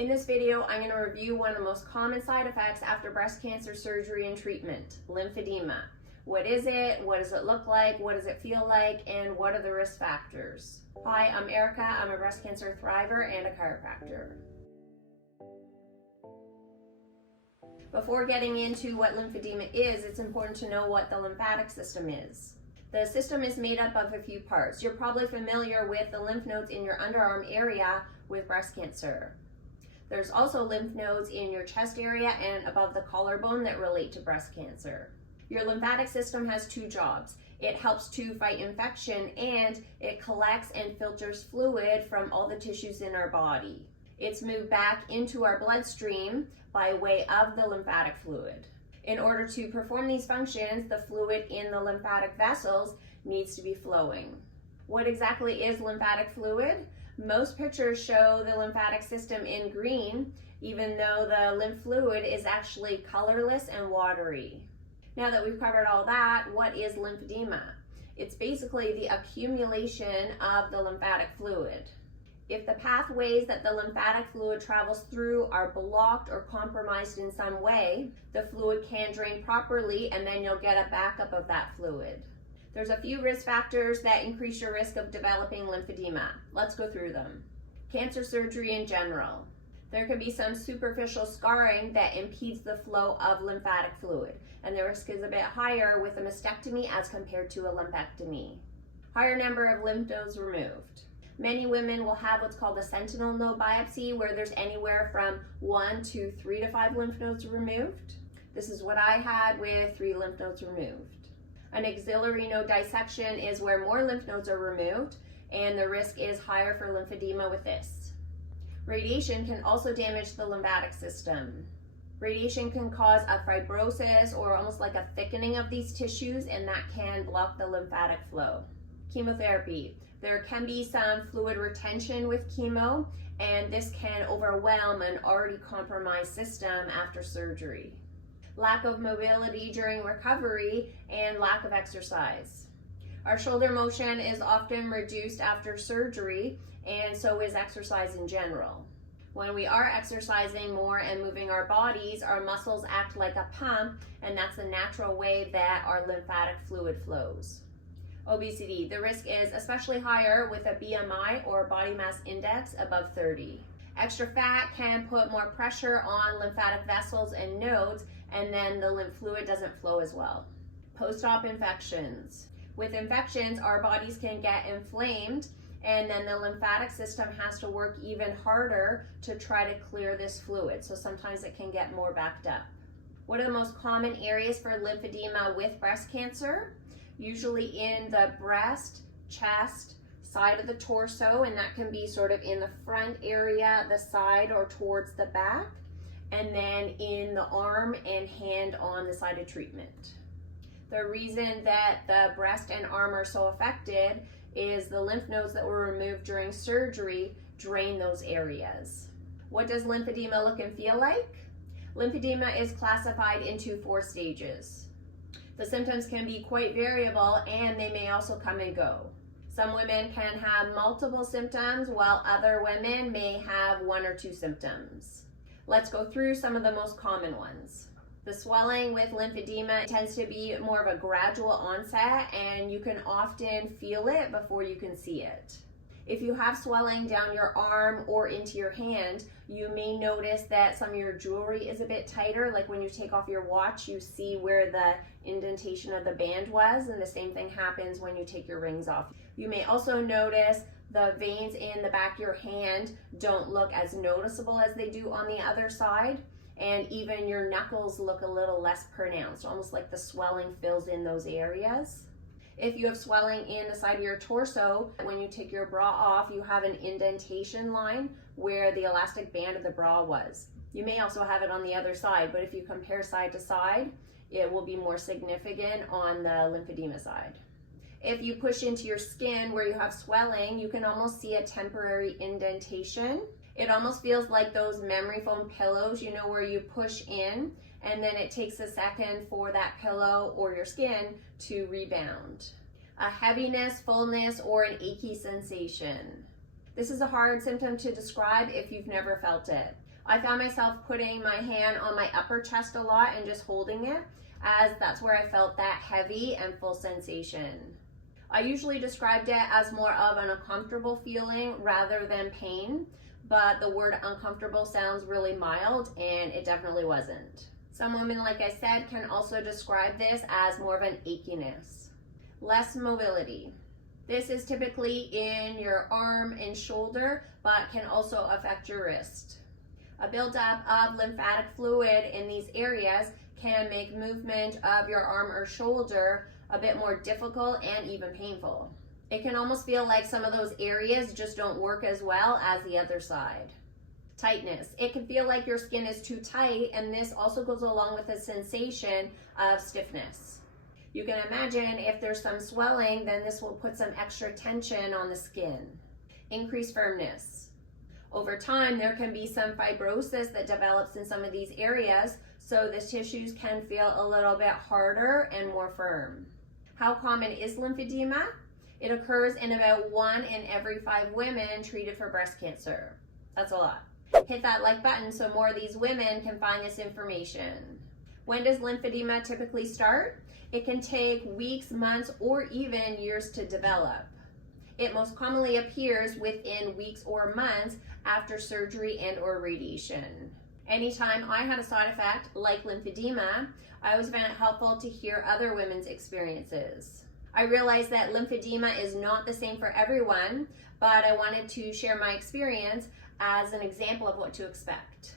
In this video, I'm going to review one of the most common side effects after breast cancer surgery and treatment, lymphedema. What is it? What does it look like? What does it feel like? And what are the risk factors? Hi, I'm Erica. I'm a breast cancer thriver and a chiropractor. Before getting into what lymphedema is, it's important to know what the lymphatic system is. The system is made up of a few parts. You're probably familiar with the lymph nodes in your underarm area with breast cancer. There's also lymph nodes in your chest area and above the collarbone that relate to breast cancer. Your lymphatic system has two jobs. It helps to fight infection and it collects and filters fluid from all the tissues in our body. It's moved back into our bloodstream by way of the lymphatic fluid. In order to perform these functions, the fluid in the lymphatic vessels needs to be flowing. What exactly is lymphatic fluid? Most pictures show the lymphatic system in green, even though the lymph fluid is actually colorless and watery. Now that we've covered all that, what is lymphedema? It's basically the accumulation of the lymphatic fluid. If the pathways that the lymphatic fluid travels through are blocked or compromised in some way, the fluid can't drain properly and then you'll get a backup of that fluid. There's a few risk factors that increase your risk of developing lymphedema. Let's go through them. Cancer surgery in general. There can be some superficial scarring that impedes the flow of lymphatic fluid, and the risk is a bit higher with a mastectomy as compared to a lumpectomy. Higher number of lymph nodes removed. Many women will have what's called a sentinel node biopsy, where there's anywhere from 1 to 3 to 5 lymph nodes removed. This is what I had with 3 lymph nodes removed. An axillary node dissection is where more lymph nodes are removed, and the risk is higher for lymphedema with this. Radiation can also damage the lymphatic system. Radiation can cause a fibrosis or almost like a thickening of these tissues, and that can block the lymphatic flow. Chemotherapy. There can be some fluid retention with chemo, and this can overwhelm an already compromised system after surgery. Lack of mobility during recovery and lack of exercise. Our shoulder motion is often reduced after surgery, and so is exercise in general. When we are exercising more and moving our bodies, our muscles act like a pump, and that's the natural way that our lymphatic fluid flows. Obesity. The risk is especially higher with a BMI or body mass index above 30. Extra fat can put more pressure on lymphatic vessels and nodes, and then the lymph fluid doesn't flow as well. Post-op infections. With infections, our bodies can get inflamed, and then the lymphatic system has to work even harder to try to clear this fluid, so sometimes it can get more backed up. What are the most common areas for lymphedema with breast cancer? Usually in the breast, chest, side of the torso, and that can be sort of in the front area, the side, or towards the back, and then in the arm and hand on the side of treatment. The reason that the breast and arm are so affected is the lymph nodes that were removed during surgery drain those areas. What does lymphedema look and feel like? Lymphedema is classified into 4 stages. The symptoms can be quite variable, and they may also come and go. Some women can have multiple symptoms, while other women may have 1 or 2 symptoms. Let's go through some of the most common ones. The swelling with lymphedema tends to be more of a gradual onset, and you can often feel it before you can see it. If you have swelling down your arm or into your hand, you may notice that some of your jewelry is a bit tighter. Like when you take off your watch, you see where the indentation of the band was, and the same thing happens when you take your rings off. You may also notice the veins in the back of your hand don't look as noticeable as they do on the other side, and even your knuckles look a little less pronounced, almost like the swelling fills in those areas. If you have swelling in the side of your torso, when you take your bra off, you have an indentation line where the elastic band of the bra was. You may also have it on the other side, but if you compare side to side, it will be more significant on the lymphedema side. If you push into your skin where you have swelling, you can almost see a temporary indentation. It almost feels like those memory foam pillows, you know, where you push in and then it takes a second for that pillow or your skin to rebound. A heaviness, fullness, or an achy sensation. This is a hard symptom to describe if you've never felt it. I found myself putting my hand on my upper chest a lot and just holding it, as that's where I felt that heavy and full sensation. I usually described it as more of an uncomfortable feeling rather than pain, but the word uncomfortable sounds really mild, and it definitely wasn't. Some women, like I said, can also describe this as more of an achiness. Less mobility. This is typically in your arm and shoulder, but can also affect your wrist. A buildup of lymphatic fluid in these areas can make movement of your arm or shoulder a bit more difficult and even painful. It can almost feel like some of those areas just don't work as well as the other side. Tightness. It can feel like your skin is too tight, and this also goes along with a sensation of stiffness. You can imagine if there's some swelling, then this will put some extra tension on the skin. Increased firmness. Over time, there can be some fibrosis that develops in some of these areas, so the tissues can feel a little bit harder and more firm. How common is lymphedema? It occurs in about 1 in every 5 women treated for breast cancer. That's a lot. Hit that like button so more of these women can find this information. When does lymphedema typically start? It can take weeks, months, or even years to develop. It most commonly appears within weeks or months after surgery and or radiation. Anytime I had a side effect like lymphedema, I always found it helpful to hear other women's experiences. I realized that lymphedema is not the same for everyone, but I wanted to share my experience as an example of what to expect.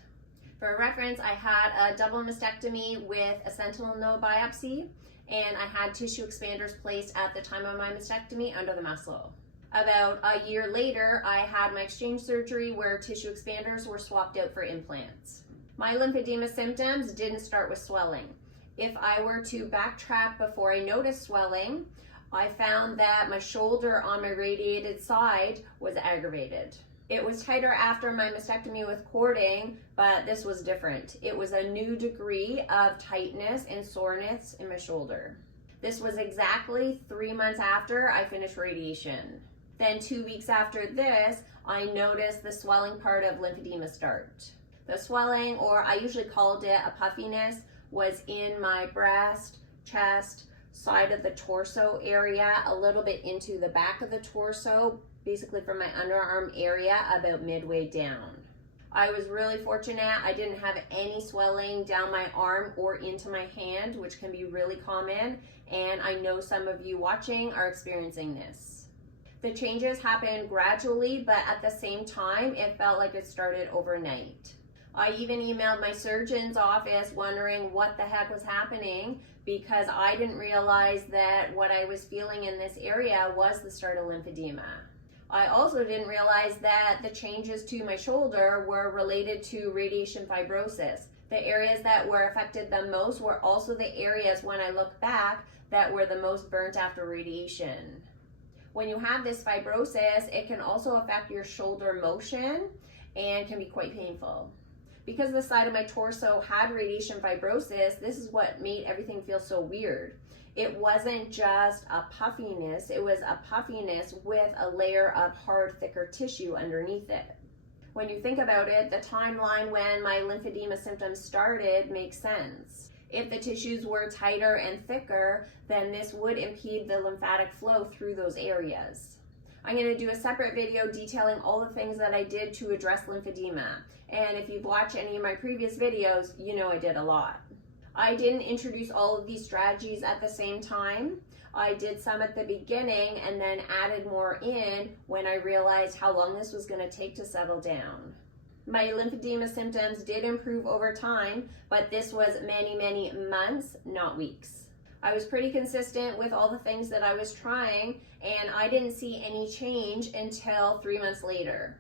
For reference, I had a double mastectomy with a sentinel node biopsy, and I had tissue expanders placed at the time of my mastectomy under the muscle. About a year later, I had my exchange surgery where tissue expanders were swapped out for implants. My lymphedema symptoms didn't start with swelling. If I were to backtrack before I noticed swelling, I found that my shoulder on my radiated side was aggravated. It was tighter after my mastectomy with cording, but this was different. It was a new degree of tightness and soreness in my shoulder. This was exactly 3 months after I finished radiation. Then 2 weeks after this, I noticed the swelling part of lymphedema start. The swelling, or I usually called it a puffiness, was in my breast, chest, side of the torso area, a little bit into the back of the torso, basically from my underarm area about midway down. I was really fortunate. I didn't have any swelling down my arm or into my hand, which can be really common, and I know some of you watching are experiencing this. The changes happened gradually, but at the same time, it felt like it started overnight. I even emailed my surgeon's office wondering what the heck was happening, because I didn't realize that what I was feeling in this area was the start of lymphedema. I also didn't realize that the changes to my shoulder were related to radiation fibrosis. The areas that were affected the most were also the areas, when I look back, that were the most burnt after radiation. When you have this fibrosis, it can also affect your shoulder motion and can be quite painful. Because the side of my torso had radiation fibrosis, this is what made everything feel so weird. It wasn't just a puffiness, it was a puffiness with a layer of hard, thicker tissue underneath it. When you think about it, the timeline when my lymphedema symptoms started makes sense. If the tissues were tighter and thicker, then this would impede the lymphatic flow through those areas. I'm going to do a separate video detailing all the things that I did to address lymphedema. And if you've watched any of my previous videos, you know I did a lot. I didn't introduce all of these strategies at the same time. I did some at the beginning and then added more in when I realized how long this was going to take to settle down. My lymphedema symptoms did improve over time, but this was many, many months, not weeks. I was pretty consistent with all the things that I was trying, and I didn't see any change until 3 months later.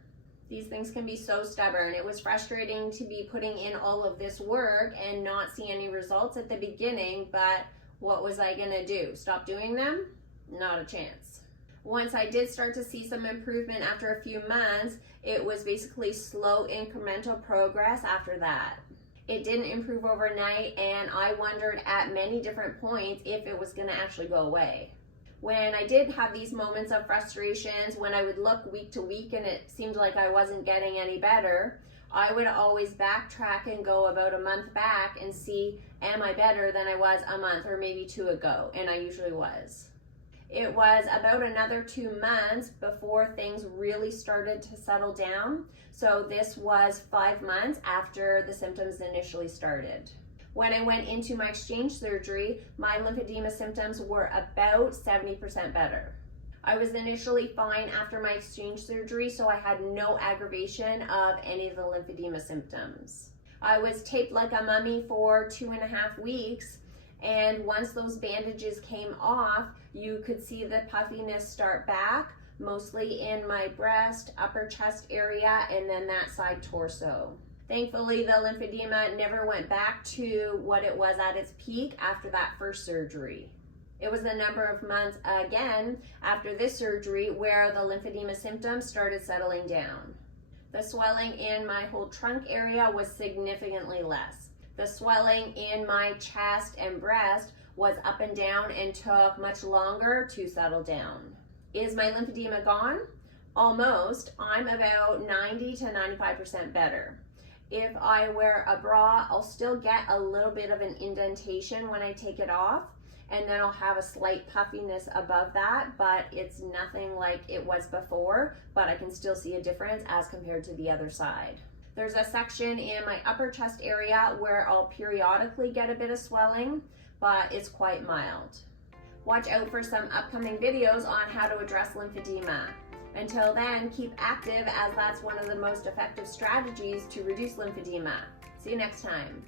These things can be so stubborn. It was frustrating to be putting in all of this work and not see any results at the beginning, but what was I gonna do? Stop doing them? Not a chance. Once I did start to see some improvement after a few months, it was basically slow incremental progress after that. It didn't improve overnight, and I wondered at many different points if it was gonna actually go away. When I did have these moments of frustrations, when I would look week to week and it seemed like I wasn't getting any better, I would always backtrack and go about a month back and see, am I better than I was a month or maybe 2 ago? And I usually was. It was about another 2 months before things really started to settle down. So this was 5 months after the symptoms initially started. When I went into my exchange surgery, my lymphedema symptoms were about 70% better. I was initially fine after my exchange surgery, so I had no aggravation of any of the lymphedema symptoms. I was taped like a mummy for 2.5 weeks, and once those bandages came off, you could see the puffiness start back, mostly in my breast, upper chest area, and then that side torso. Thankfully, the lymphedema never went back to what it was at its peak after that first surgery. It was a number of months again after this surgery where the lymphedema symptoms started settling down. The swelling in my whole trunk area was significantly less. The swelling in my chest and breast was up and down and took much longer to settle down. Is my lymphedema gone? Almost. I'm about 90 to 95% better. If I wear a bra, I'll still get a little bit of an indentation when I take it off, and then I'll have a slight puffiness above that, but it's nothing like it was before, but I can still see a difference as compared to the other side. There's a section in my upper chest area where I'll periodically get a bit of swelling, but it's quite mild. Watch out for some upcoming videos on how to address lymphedema. Until then, keep active, as that's one of the most effective strategies to reduce lymphedema. See you next time.